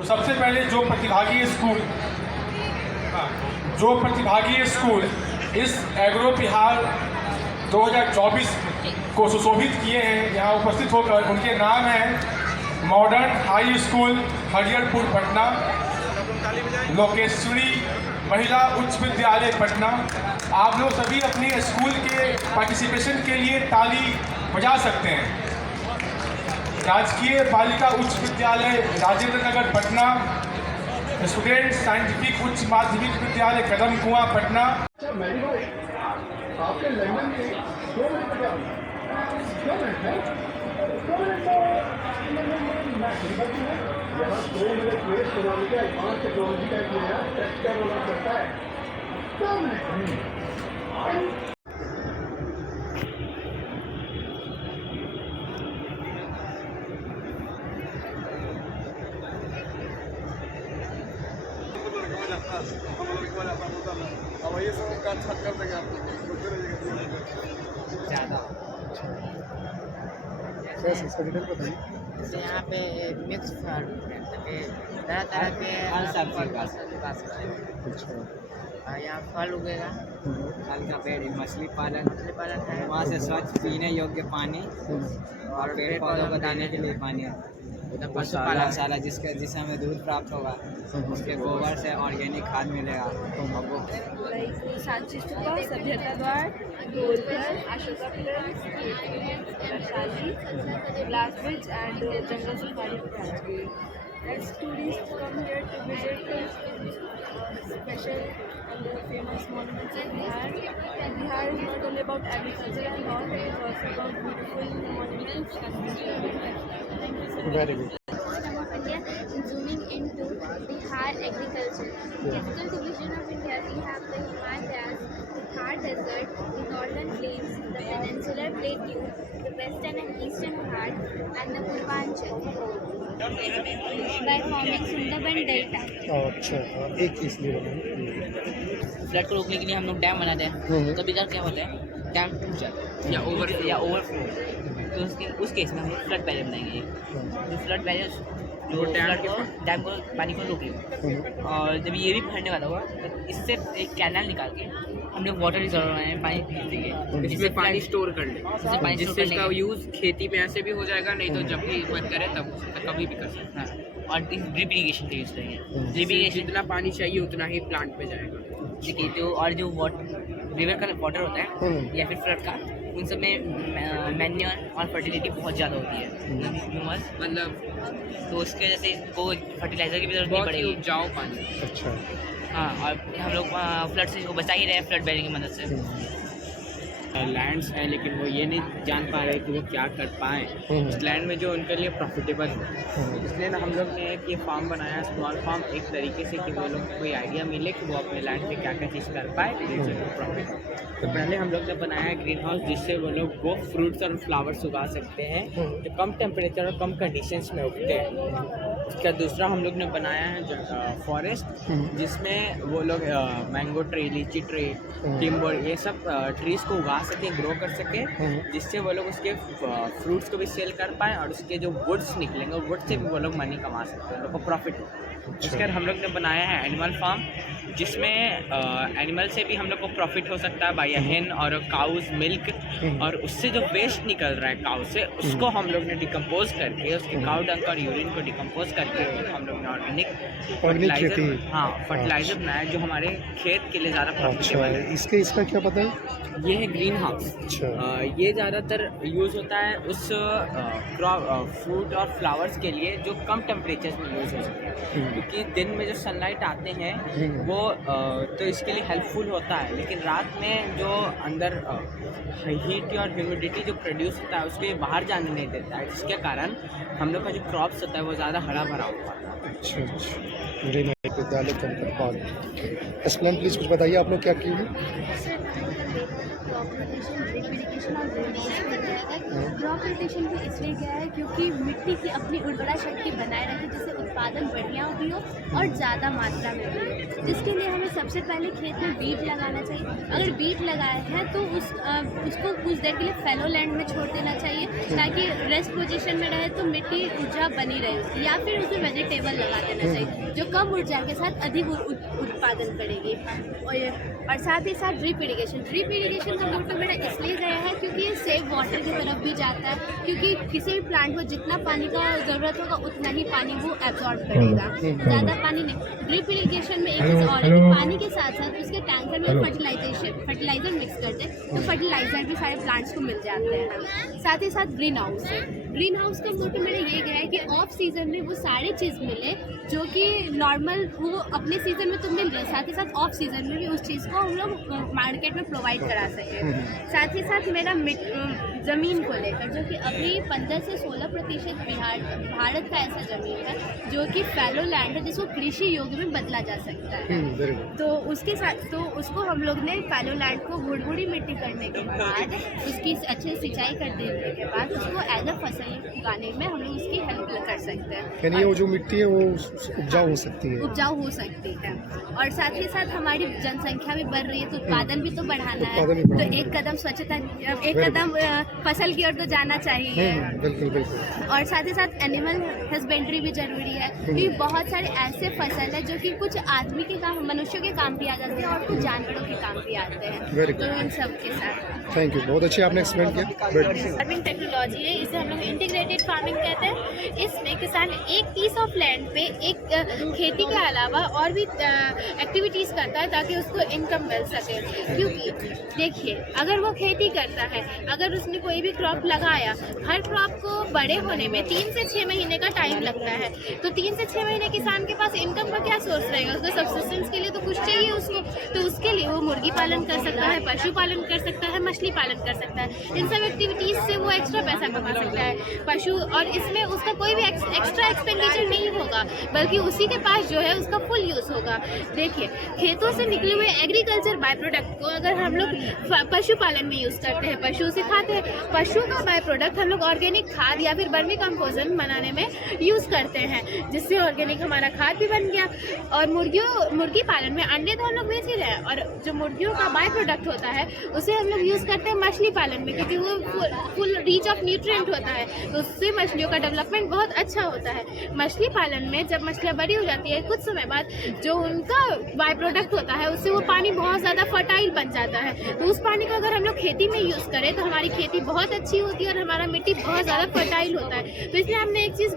तो सबसे पहले जो प्रतिभागी स्कूल इस एग्रो बिहार 2024 को सुशोभित किए हैं, यहाँ उपस्थित होकर उनके नाम हैं modern high school Hariharpur Patna, Lokeshwari महिला उच्च विद्यालय पटना। आप लोग सभी अपने स्कूल के पार्टिसिपेशन के लिए ताली बजा सकते हैं। राजकीय बालिका उच्च विद्यालय राजेंद्र नगर पटना, स्टूडेंट साइंटिफिक उच्च माध्यमिक विद्यालय कदम कुआं पटना। आपके लंदन के 2 मिनट का 2 मिनट है, 2 मिनट यहाँ 2 मिनट वेस्ट होने का एडवांस टेक्नोलॉजी का एक नया टेक्सचर होना पड़ता है। 2 मिनट अब ये सब का छत कर देंगे आप ज़्यादा इसका डिटेल बताइए। जैसे यहाँ पे मिक्स फल तरह तरह के फल सब्जी उगा सकते हैं। अच्छा, यहाँ फल उगेगा, फल का पेड़, मछली पालन है, वहाँ से स्वच्छ पीने योग्य पानी और पेड़ पौधों को दाने के लिए पानी, पशुपालन जिससे हमें दूध प्राप्त होगा, उसके गोबर से ऑर्गेनिक खाद मिलेगा। और वो सांची स्तूपा, सभ्यता द्वार, Golghar, Ashoka pillars, Vaishali, glass bridge and jungle safari Rajgir. As tourists come here to visit special and famous monuments in Bihar. Bihar is not only about agriculture and all, it is also about beautiful monuments and beautiful. Very good. Zooming into Bihar agriculture. Typical division of India, we have the Himalayas, the Thar Desert, the northern plains, the peninsular plateau, the western and eastern Ghats, and the Purvanchal. By forming Sundarban Delta. अच्छा, एक चीज ये बताइए। Flood को रोकने के लिए हम लोग डैम बनाते हैं। कभी कभी क्या होता है, डैम टूट जाता है या ओवरफ्लो, तो उस केस में हम लोग फ्लड बैरियर बनाएंगे। जो फ्लड बैरियर जो डैम को पानी को रोकेगा। और जब ये भी भरने वाला हुआ तो इससे एक कैनाल निकाल के हम लोग वाटर रिजर्व बनाए, पानी भेज देंगे, जिससे पानी स्टोर कर ले, जिससे इसका यूज यूज़ खेती में ऐसे भी हो जाएगा, नहीं तो जब भी मन करे तब कभी भी कर सकते हैं। और ड्रिप इरीगेशन का यूज़ करेंगे। ड्रिप इरीगेशन जितना पानी चाहिए उतना ही प्लांट पे जाएगा। देखिए, तो और जो रिवर का वाटर होता है या फिर फ्लड का, उन सब में मैन्योर और फर्टिलिटी बहुत ज़्यादा होती है, मतलब तो उसके वजह से इसको फर्टिलाइज़र की भी जरूरत नहीं बहुत ही पड़ेगी। उपजाऊ पानी। अच्छा, हाँ, और हम लोग फ्लड से इसको बचा ही रहे हैं, फ्लड बैरियर की मदद से। लैंड्स हैं, लेकिन वो ये नहीं जान पा रहे कि वो क्या कर पाएँ उस लैंड में जो उनके लिए प्रॉफिटेबल हो। इसलिए ना हम लोग ने एक ये फार्म बनाया, स्मॉल फार्म, एक तरीके से कि वो लोग को कोई आइडिया मिले कि वो अपने लैंड पे क्या क्या चीज़ कर पाए जिससे उनको प्रॉफिट हो। तो पहले हम लोग ने बनाया ग्रीन हाउस, जिससे वो लोग वो फ्रूट्स और फ्लावर्स उगा सकते हैं जो कम टेम्परेचर और कम कंडीशंस में उगते हैं। उसका दूसरा हम लोग ने बनाया है जो फॉरेस्ट, जिसमें वो लोग मैंगो ट्री, लीची ट्री, टिम्बर, ये सब ट्रीज़ को उगा सकें, ग्रो कर सकें, जिससे वो लोग उसके फ्रूट्स को भी सेल कर पाएँ और उसके जो वुड्स निकलेंगे वुड से भी वो लोग मनी कमा सकते हैं, उन लोग को प्रॉफिट हो। उसके बाद हम लोग ने बनाया है एनिमल फार्म, जिसमें एनिमल से भी हम लोग को प्रॉफिट हो सकता है बाय हेन और काउज मिल्क, और उससे जो वेस्ट निकल रहा है काउ से, उसको हम लोग ने डिकम्पोज करके, उसके काउ डंक और यूरिन को डिकम्पोज करके हम लोग ने ऑर्गेनिक फर्टिलाइजर, हाँ, फर्टिलाइजर बनाया जो हमारे खेत के लिए ज़्यादा प्रॉफिटेबल है। इसका क्या पता है? ये है ग्रीन हाउस। ये ज़्यादातर यूज़ होता है उस फ्रूट और फ्लावर्स के लिए जो कम टेम्परेचर में यूज़ हो सकते हैं, क्योंकि दिन में जो सनलाइट आते हैं वो तो इसके लिए हेल्पफुल होता है, लेकिन रात में जो अंदर हीट और ह्यूमिडिटी जो प्रोड्यूस होता है उसको ये बाहर जाने नहीं देता है, जिसके कारण हम लोग का जो क्रॉप्स होता है वो ज़्यादा हरा भरा हो पाता है। अच्छा, ग्रीन विद्यालय के अंदर एक्सप्लेन प्लीज, कुछ बताइए आप लोग क्या किए हैं? क्रॉप रोटेशन, ड्रिप इरिगेशन और क्रॉप रोटेशन भी इसलिए गया है क्योंकि मिट्टी की अपनी उर्वरा शक्ति बनाए रखे, जिससे उत्पादन बढ़िया भी हो और ज़्यादा मात्रा में भी हो। जिसके लिए हमें सबसे पहले खेत में बीज लगाना चाहिए। अगर बीज लगाए हैं तो उसको कुछ देर के लिए फैलो लैंड में छोड़ देना चाहिए, ताकि रेस्ट पोजीशन में रहे तो मिट्टी ऊर्जा बनी रहे उसकी, या फिर उसमें वेजिटेबल लगा देना चाहिए जो कम ऊर्जा के साथ अधिक उत्पादन करेगी। और साथ ही साथ ड्रिप इरिगेशन का मोटो मेरा इसलिए गया है क्योंकि ये सेव वाटर की तरफ भी जाता है, क्योंकि किसी भी प्लांट को जितना पानी का ज़रूरत होगा उतना ही पानी वो एब्जॉर्ब करेगा, ज़्यादा पानी नहीं। ड्रिप इरिगेशन में एक चीज़ और है कि पानी के साथ साथ उसके टैंकर में फर्टिलाइज़र मिक्स करते हैं, तो फर्टिलाइज़र भी सारे प्लांट्स को मिल जाते हैं। साथ ही साथ ग्रीन हाउस का मोटो मेरा ये गया है कि ऑफ सीज़न में वो सारी चीज़ मिले जो कि नॉर्मल वो अपने सीज़न में तो मिल रहे, साथ ही साथ ऑफ सीज़न में भी उस चीज़ को हम लोग मार्केट में प्रोवाइड करा सकें। साथ ही साथ मेरा ज़मीन को लेकर, जो कि अभी 15 से 16% भारत का ऐसा ज़मीन है जो कि फैलो लैंड है जिसको कृषि योग्य में बदला जा सकता है। तो उसके साथ तो उसको हम लोग ने फैलो लैंड को भुरभुरी मिट्टी करने के बाद उसकी अच्छे सिंचाई कर देने के बाद उसको एज अ फसल उगाने में हम लोग उसकी हेल्प कर सकते हैं। यानी वो जो मिट्टी है वो उपजाऊ हो सकती है। और साथ ही साथ हमारी जनसंख्या भी बढ़ रही है तो उत्पादन भी तो बढ़ाना है, तो एक कदम फसल की ओर तो जाना चाहिए। बिल्कुल। और साथ ही साथ एनिमल हस्बेंड्री भी जरूरी है, क्योंकि बहुत सारे ऐसे फसल है जो कि कुछ आदमी के काम, मनुष्यों के काम भी आ जाते हैं और कुछ जानवरों के काम भी आते हैं, तो इन सब के साथ। थैंक यू, बहुत अच्छे आपने एक्सप्लेन किया। फार्मिंग टेक्नोलॉजी है, इसे हम लोग इंटीग्रेटेड फार्मिंग कहते हैं। इसमें किसान एक पीस ऑफ लैंड पे एक खेती के अलावा और भी एक्टिविटीज़ करता है ताकि उसको इनकम मिल सके। क्योंकि देखिए, अगर वो खेती करता है, अगर उसने कोई भी क्रॉप लगाया, हर क्रॉप को बड़े होने में 3 से 6 महीने का टाइम लगता है, तो 3 से 6 महीने किसान के पास इनकम का क्या सोर्स रहेगा? उसका सब्सिस्टेंस के लिए तो कुछ चाहिए उसको, तो उसके लिए वो मुर्गी पालन कर सकता है, पशुपालन कर सकता है, मछली पालन कर सकता है। इन सब एक्टिविटीज़ से वो एक्स्ट्रा पैसा कमा सकता है पशु, और इसमें उसका कोई भी एक्स्ट्रा एक्सपेंडिचर नहीं होगा, बल्कि उसी के पास जो है उसका फुल यूज़ होगा। देखिए, खेतों से निकले हुए एग्रीकल्चर बाय प्रोडक्ट को अगर हम लोग पशुपालन में यूज़ करते हैं, पशुओं से खाते हैं, पशु का बाय प्रोडक्ट हम लोग ऑर्गेनिक खाद या फिर वर्मी कंपोजन बनाने में यूज़ करते हैं, जिससे ऑर्गेनिक हमारा खाद भी बन गया। और मुर्गी पालन में अंडे तो हम लोग बेच ही रहे हैं, और जो मुर्गियों का बाय प्रोडक्ट होता है उसे हम लोग यूज़ करते हैं मछली पालन में, क्योंकि वो फुल रीच ऑफ न्यूट्रिएंट होता है, तो उससे मछलियों का डेवलपमेंट बहुत अच्छा होता है। मछली पालन में जब मछलियाँ बड़ी हो जाती है, कुछ समय बाद जो उनका बाय प्रोडक्ट होता है उससे वो पानी बहुत ज़्यादा फर्टाइल बन जाता है, तो उस पानी को अगर हम लोग खेती में यूज़ करें तो हमारी खेती बहुत अच्छी होती है और हमारा मिट्टी बहुत ज़्यादा फर्टाइल होता है। तो इसलिए हमने एक चीज़